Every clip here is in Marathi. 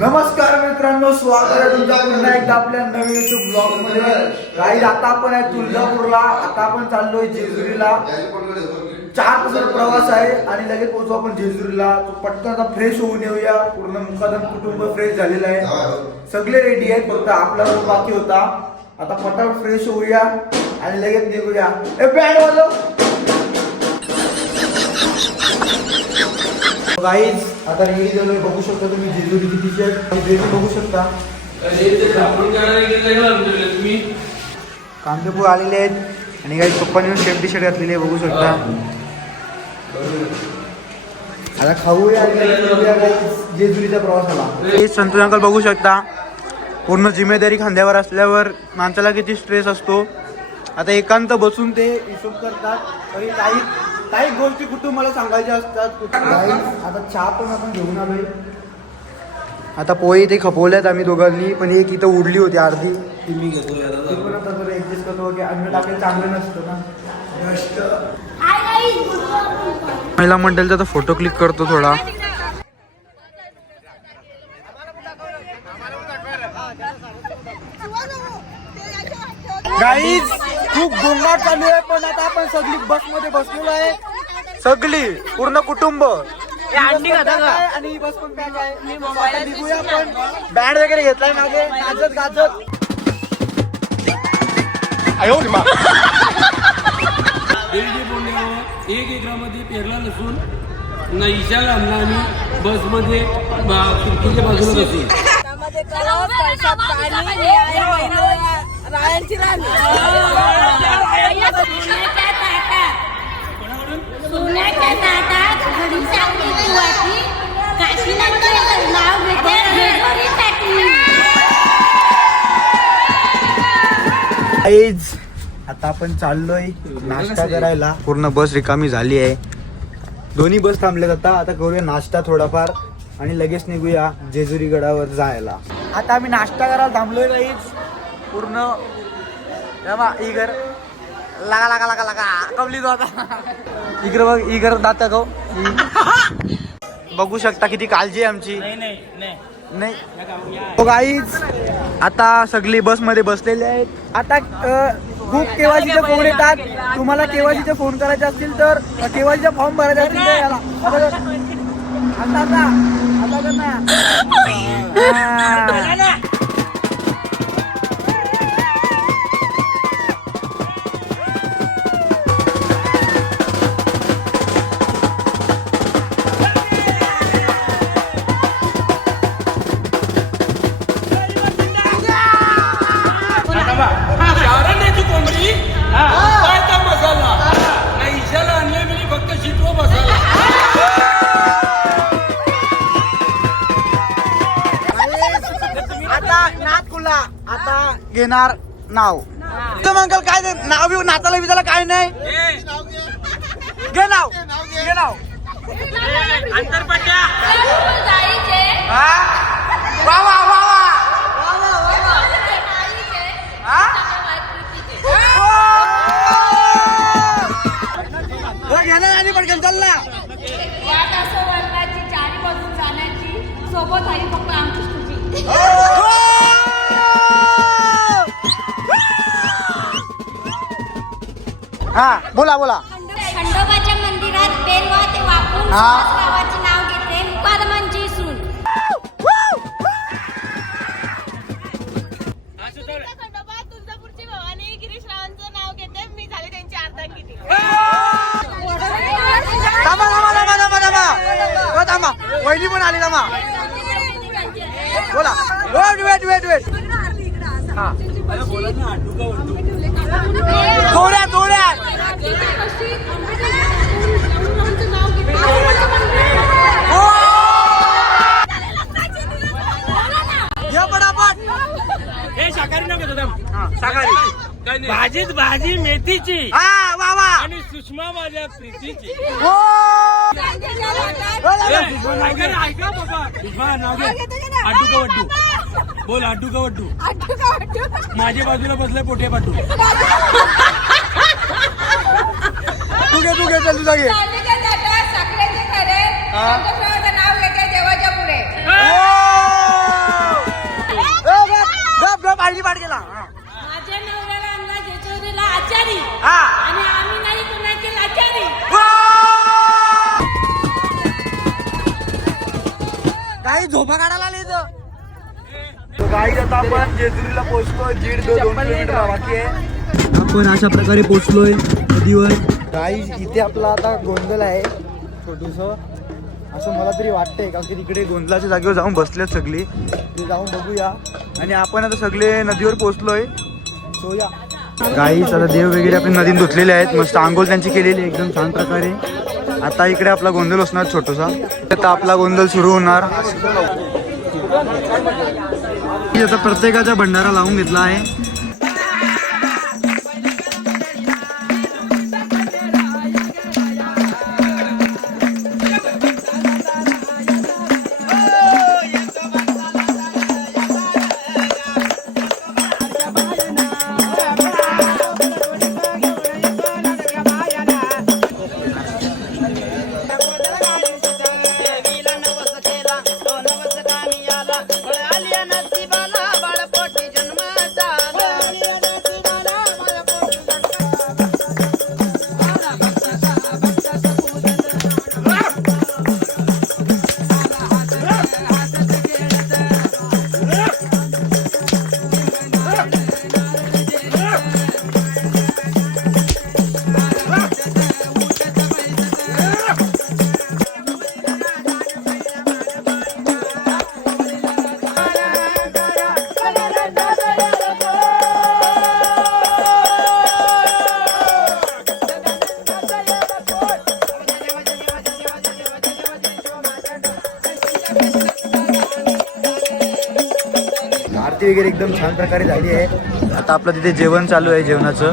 नमस्कार मित्रांनो, स्वागत आहे तुमचं पुन्हा एकदा आपल्या नवीन YouTube ब्लॉग मध्ये. काही आता आपण आहे तुळजापूरला. आता आपण चाललोय जेजुरीला. 4 तासाचा प्रवास आहे आणि लगेच पोहोचू आपण जेजुरीला. पटकन आता फ्रेश होऊन येऊया. पूर्ण मुकादम कुटुंब फ्रेश झालेलं आहे. सगळे रेडी आहेत, फक्त आपला रोज बाकी होता. आता पटापट फ्रेश होऊया आणि लगेच निघूया. बँड वाजव. गाईज आता रेडी झालोय. बघू शकता तुम्ही जेजुरीची टी-शर्ट बघू शकता. कांदेपूर आलेले आहेत आणि काही पप्पांनी सेम टी-शर्ट घातलेली आहे, बघू शकता. आता खाऊया जेजुरीच्या प्रवासाला. संतोष अंकल बघू शकता, पूर्ण जिम्मेदारी खांद्यावर असल्यावर माणसाला किती स्ट्रेस असतो. आता एकांत बसून ते हिशोब करतात. तरी काही गोष्टी कुटुंबाला सांगायच्या असतात. आता चहा पण आपण घेऊन आलोय. आता पोहे ते खपवल्यात आम्ही दोघांनी, पण एक इथं उडली होती अर्धी, ती मी घेतो. पण आता जरा ऍडजस्ट करतो की अन्न टाकलं चांगलं नसतं ना. महिला मंडळचा तर फोटो क्लिक करतो थोडा. गाईज खूप गोंगाट चालू आहे, पण आता आपण सगळी बस मध्ये बसलेलो आहे. सगळी पूर्ण कुटुंब आणि बस पण पॅक आहे. निघूया आपण. बँड वगैरे घेतलाय मागे, नाचत गाजत. एक एकरामध्ये पेरला नसून नैशाला आणला आम्ही बसमध्ये खिडकीच्या बाजूला बसू. आता आपण चाललोय नाश्ता करायला. पूर्ण बस रिकामी झाली आहे. दोन्ही बस थांबल्यात. आता करूया नाश्ता थोडाफार आणि लगेच निघूया जेजुरी गडावर जायला. आता आम्ही नाश्ता करायला थांबलोय गाईज. पूर्ण इगर लागा लागा लागा लागा कवली तो. आता इकडे बघ, इगर दाता गो. बघू शकता किती काळजी आहे आमची. नाही गाईज आता सगळी बस मध्ये बसलेले आहेत. आता खूप केवायसीचे फोन येतात. तुम्हाला केवायसीचे फोन करायचे असतील तर केवायसीचा फॉर्म भरायचा असतील तर याला आता घेणार नाव. अंकल काय नाव बिव नाचायला बिचायला काय नाही. घे नाव, घे नाव. वा वा वा वा घेणार आणि पटकन चालला. चारी बाजून जाण्याची सोबत आहे फक्त आमची तुझी. हा बोला बोला. खंडोबाच्या मंदिरात बेलवा ते वापरून गावाचे नाव घेते मुकादमांची सून. खंडोबा तुळजापूरची भवानी गिरीशरावांचं नाव घेते. मी झाले त्यांची अर्धा किती. थांबा थांबा थांबा थांबा थांबा थांबा. वहिनी पण आली. थांबा बोला. Wait wait wait. हा थोड्या थोड्या. शाकाहारी नाव घेतो. शाकाहारी भाजीत भाजी मेथीची. हा वा वा. आणि सुषमा माझ्या प्रीतीची. ऐका बाबा, सुषमा नाव घे. अड्डू का वड्डू बोल. अड्डू का वड्डू. माझ्या बाजूला बसलाय पोटे पाटू. तू घे चल तुझा घे. साखरेचे खरे नाव घेते देवाच्या पुढे. फोफा काढायला आले गाई. आता आपण जेजुरीला पोहोचतोय. 1.5-2 किलोमीटर बाकी आहे. आपण अशा प्रकारे पोहोचलोय नदीवर. गाई इथे आपला आता गोंधळ आहे छोटूस, असं मला तरी वाटतंय, कारण की तिकडे गोंधळाच्या जागेवर जाऊन बसलेत सगळी. ते जाऊन बघूया. आणि आपण आता सगळे नदीवर पोहोचलोय. सोया गाई आता देव वगैरे आपण नदीत धुतलेले आहेत. मस्त आंघोळ त्यांची केलेली आहे एकदम छान प्रकारे. आता इकडे आपला गोंधळ असणार छोटूसा. आता आपला गोंधळ सुरू होणार. आता प्रत्येकाचा भंडारा लावून घेतला आहे. आरती वगैरे एकदम छान प्रकारे झाली आहे. आता आपलं तिथे जेवण चालू आहे जेवणाचं.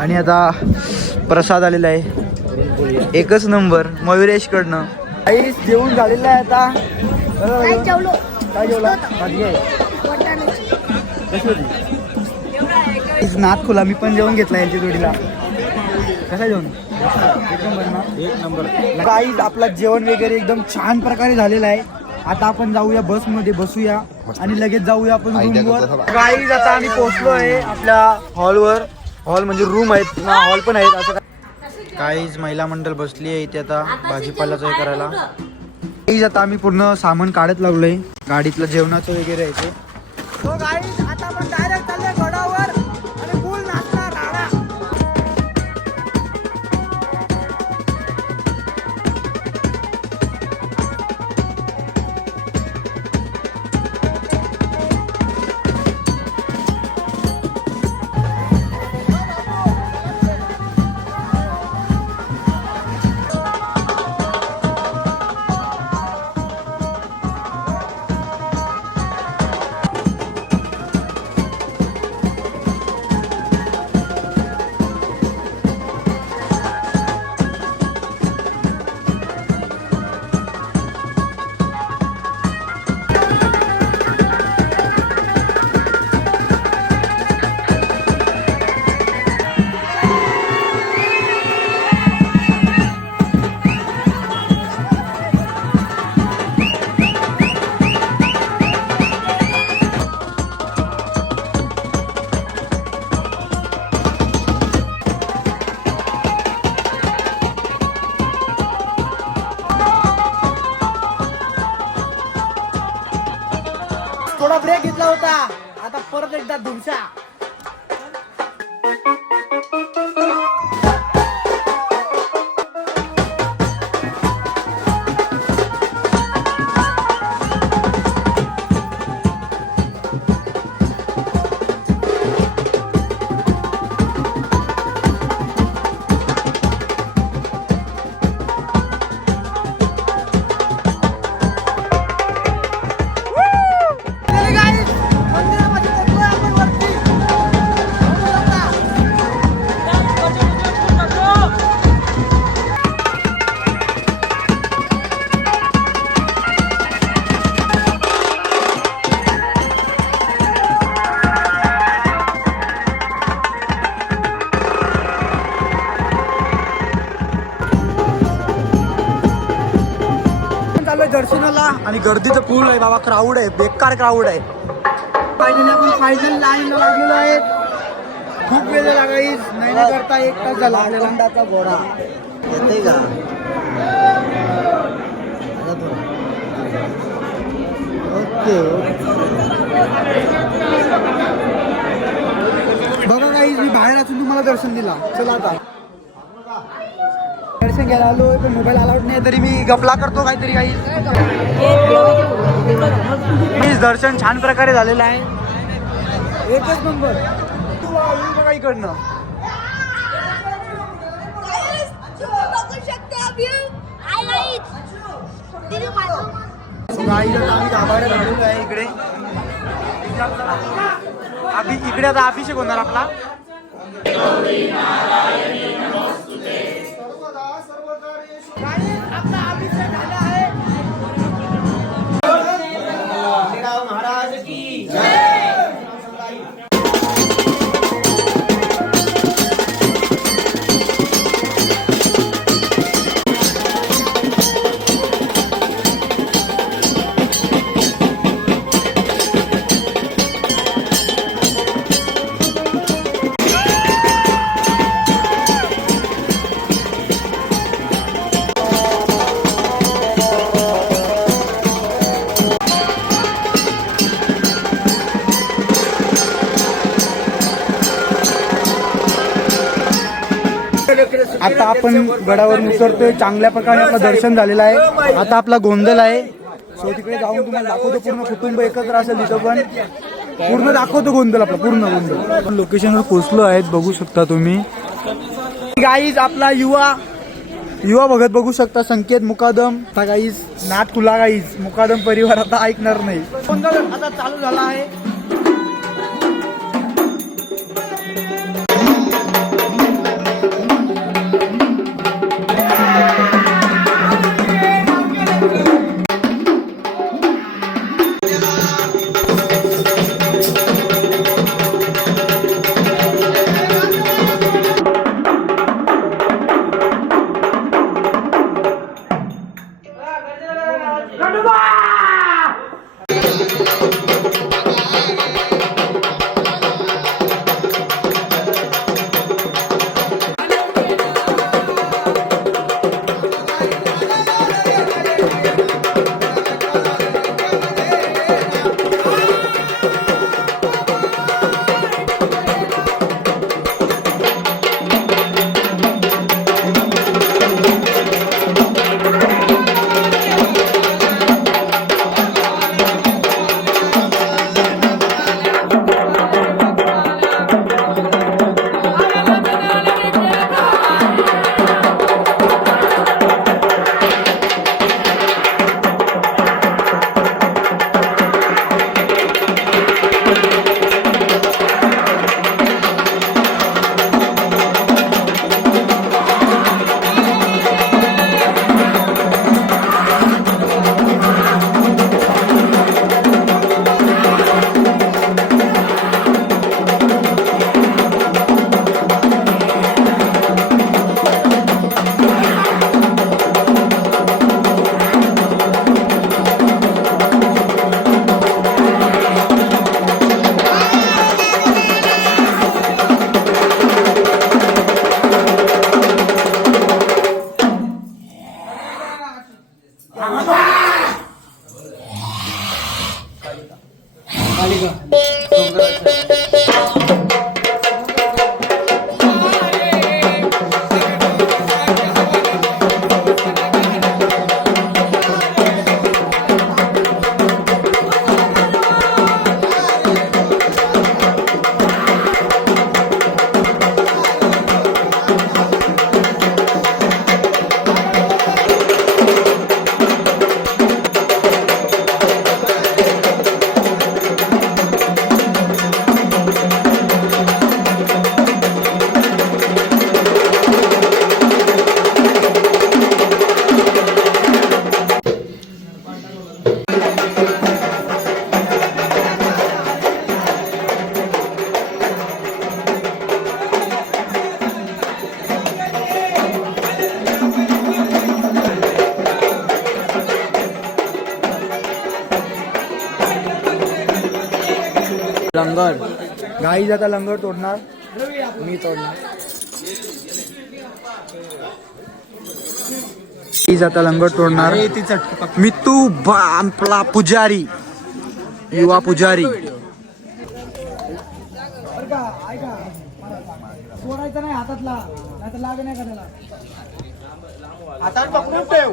आणि आता प्रसाद आलेला आहे एकच नंबर मयुरेश कडनं. काही जेवण झालेलं आहे आता. काय जेवला? नाथ खुला मी पण जेवण घेतला यांच्या जोडीला. कसा जेवण? एक नंबर. काही आपला जेवण वगैरे एकदम छान प्रकारे झालेला आहे. आता आपण जाऊया बसमध्ये बसूया आणि लगेच जाऊया आपण रूमवर. गाईज आता आम्ही पोहोचलो आहे आपल्या हॉलवर. हॉल म्हणजे रूम आहेत ना, हॉल पण आहेत असं. काहीच महिला मंडळ बसली आहे इथे आता भाजीपाल्याचं हे करायला. गाईज आता आम्ही पूर्ण सामान काढत लागलोय गाडीतलं जेवणाचं वगैरे आहे ते. तो गाईज आता आपण डायरेक्ट चाललोय गडावर आणि फुल नाचणार राडा. थोडा ब्रेक घेतला होता, आता परत एकदा धुमशा. दर्शनाला आणि गर्दीचं फुल आहे बाबा. क्राऊड आहे, बेकार क्राऊड आहे. फायनली आपण फायनल लाईन लागलेलो आहे. खूप वेळ लागायच नाही ना करता 1 तास झाला. आपल्याला घोडा येते का ओके बघा काही मी बाहेर असून तुम्हाला दर्शन दिला. चला आता दर्शन घ्यायला आलो पण मोबाईल अलाउड नाही तरी मी गपला करतो काहीतरी काही. दर्शन छान प्रकारे झालेलं आहे. एकच नंबर. बघा इकडनं इकडे इकडे आता अभिषेक होणार आपला. महाराज की आता आपण गडावर उतरतोय. चांगल्या प्रकारे आपलं दर्शन झालेलं आहे. आता आपला गोंधळ आहे. सो तिकडे जाऊन तुम्हाला दाखवतो. पूर्ण कुटुंब एकत्र असेल तिथं पण पूर्ण दाखवतो गोंधळ आपला पूर्ण गोंधळ. आपण लोकेशनवर पोहोचलो आहेत बघू शकता तुम्ही. गाईज आपला युवा भगत बघू शकता. संकेत मुकादम. आता गाईज नाट खुला गाईज. मुकादम परिवार आता ऐकणार नाही. गोंधळ आता चालू झाला आहे. लंगर गाईज आता लंगर तोडणार. मी तोडणार. गाईज आता लंगर तोडणार. मित्तू आपला पुजारी युवा पुजारी. सोडायचं नाही हातातला नाही तर लाग नाही करायला. आता पकडून ठेव.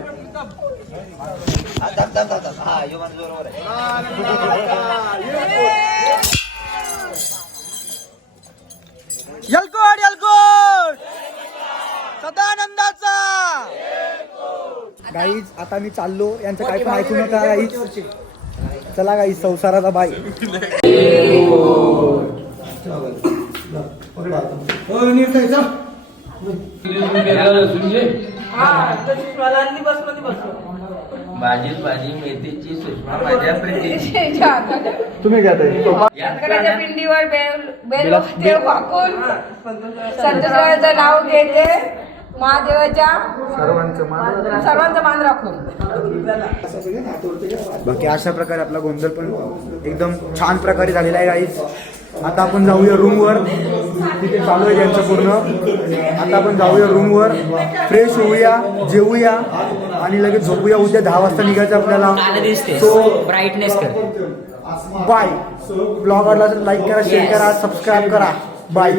यलकोट यलकोट सदानंदाचा. गाईज आता मी चाललो, यांचं काय पण ऐकू नका गाईज. चला गाईज, संसाराचा बाई. भाजीच भाजी मेथीची सुषमा माझ्या प्रीतीची. तुम्ही घ्या ताई. शंकराच्या पिंडीवर बेल वाकून संतोषरावाचं नाव घेते. महादेवाच्या सर्वांचा मान राखून. बाकी अशा प्रकारे आपला गोंधळ पण एकदम छान प्रकारे झालेला आहे गाईज. आता आपण जाऊया रूमवर. तिथे चालू आहे त्यांचं पूर्ण. आता आपण जाऊया रूमवर, फ्रेश होऊया, जेवूया आणि लगेच झोपूया. उद्या 10 वाजता निघायचं आपल्याला. सो ब्राईटनेस कर. बाय. ब्लॉग आवडला तर लाईक करा, शेअर करा, सबस्क्राईब करा. बाय.